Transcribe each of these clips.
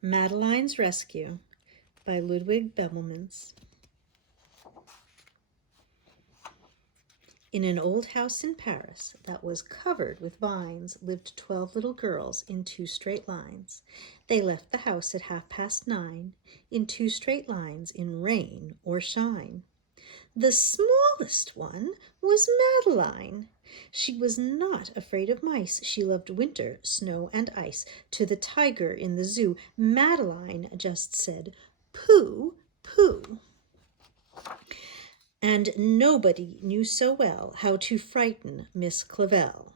Madeline's Rescue by Ludwig Bemelmans. In an old house in Paris that was covered with vines lived 12 little girls in 2 straight lines. They left the house at 9:30 in 2 straight lines in rain or shine. The smallest one was Madeline. She was not afraid of mice. She loved winter, snow, and ice. To the tiger in the zoo, Madeline just said, "Pooh, pooh." And nobody knew so well how to frighten Miss Clavel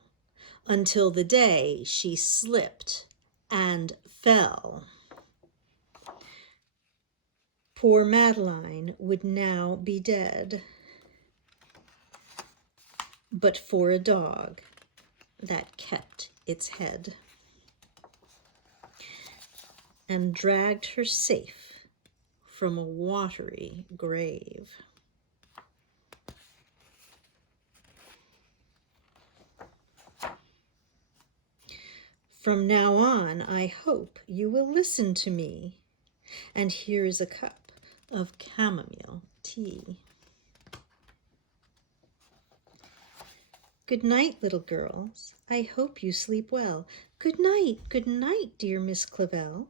until the day she slipped and fell. Poor Madeline would now be dead, but for a dog that kept its head and dragged her safe from a watery grave. From now on, I hope you will listen to me. And here is a cup of chamomile tea. Good night, little girls. I hope you sleep well. Good night, dear Miss Clavel.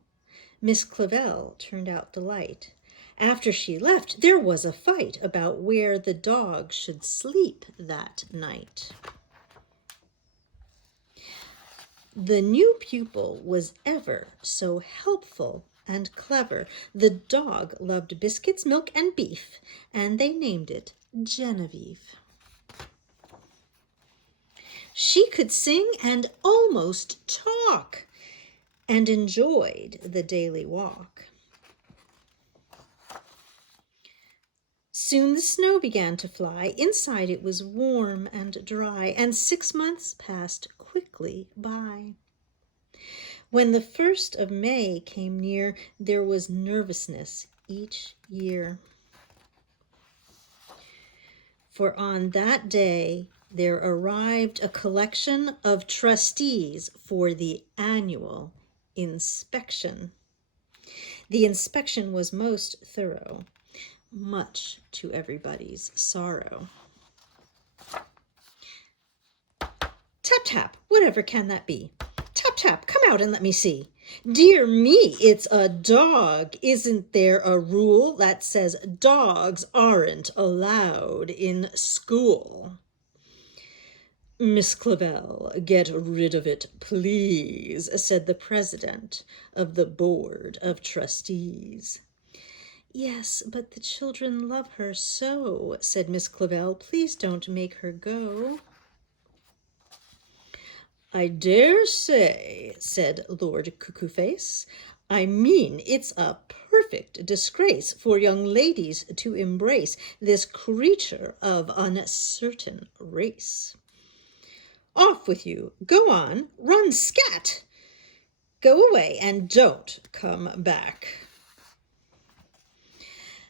Miss Clavel turned out the light. After she left, there was a fight about where the dog should sleep that night. The new pupil was ever so helpful and clever. The dog loved biscuits, milk, and beef, and they named it Genevieve. She could sing and almost talk, and enjoyed the daily walk. Soon the snow began to fly. Inside it was warm and dry, and 6 months passed quickly by. When the 1st of May came near, there was nervousness each year. For on that day, there arrived a collection of trustees for the annual inspection. The inspection was most thorough, much to everybody's sorrow. Tap, tap, whatever can that be? Tap, tap, come out and let me see. Dear me, it's a dog. Isn't there a rule that says dogs aren't allowed in school? Miss Clavel, get rid of it, please, said the president of the Board of Trustees. Yes, but the children love her so, said Miss Clavel. Please don't make her go. I dare say, said Lord Cuckoo-Face. I mean, it's a perfect disgrace for young ladies to embrace this creature of uncertain race. Off with you, go on, run scat. Go away and don't come back.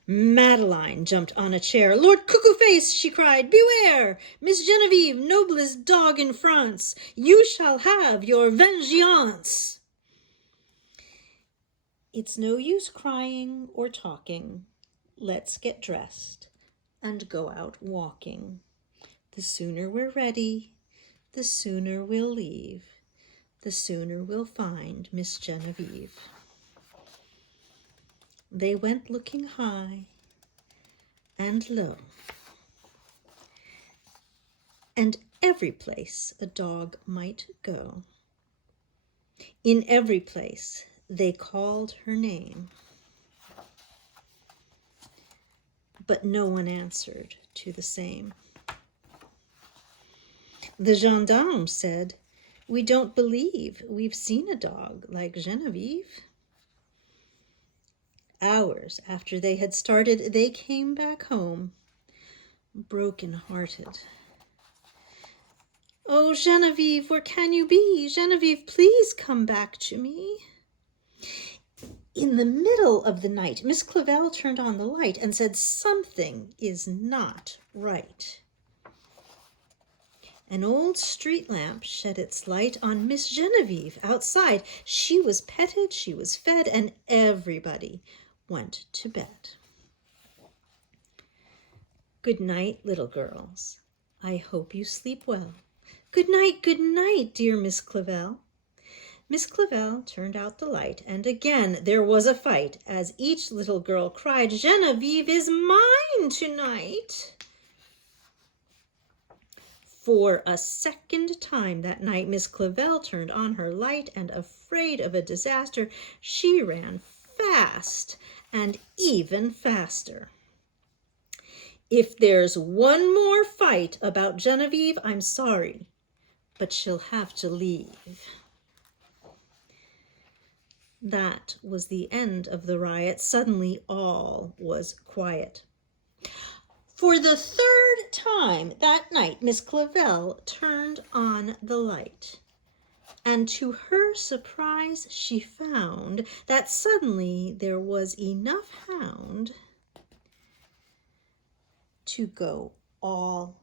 Madeline jumped on a chair. Lord Cuckoo-Face, she cried, beware! Miss Genevieve, noblest dog in France, you shall have your vengeance. It's no use crying or talking. Let's get dressed and go out walking. The sooner we're ready, the sooner we'll leave. The sooner we'll find Miss Genevieve. They went looking high and low, and every place a dog might go. In every place they called her name, but no one answered to the same. The gendarme said, "We don't believe we've seen a dog like Genevieve." Hours after they had started, they came back home, broken-hearted. Oh, Genevieve, where can you be? Genevieve, please come back to me. In the middle of the night, Miss Clavel turned on the light and said, something is not right. An old street lamp shed its light on Miss Genevieve outside. She was petted, she was fed, and everybody went to bed. Good night, little girls. I hope you sleep well. Good night, dear Miss Clavell. Miss Clavell turned out the light, and again there was a fight, as each little girl cried, Genevieve is mine tonight. For a second time that night, Miss Clavell turned on her light, and afraid of a disaster, she ran fast and even faster. If there's one more fight about Genevieve, I'm sorry, but she'll have to leave. That was the end of the riot. Suddenly all was quiet. For the third time that night, Miss Clavell turned on the light. And to her surprise, she found that suddenly there was enough hound to go all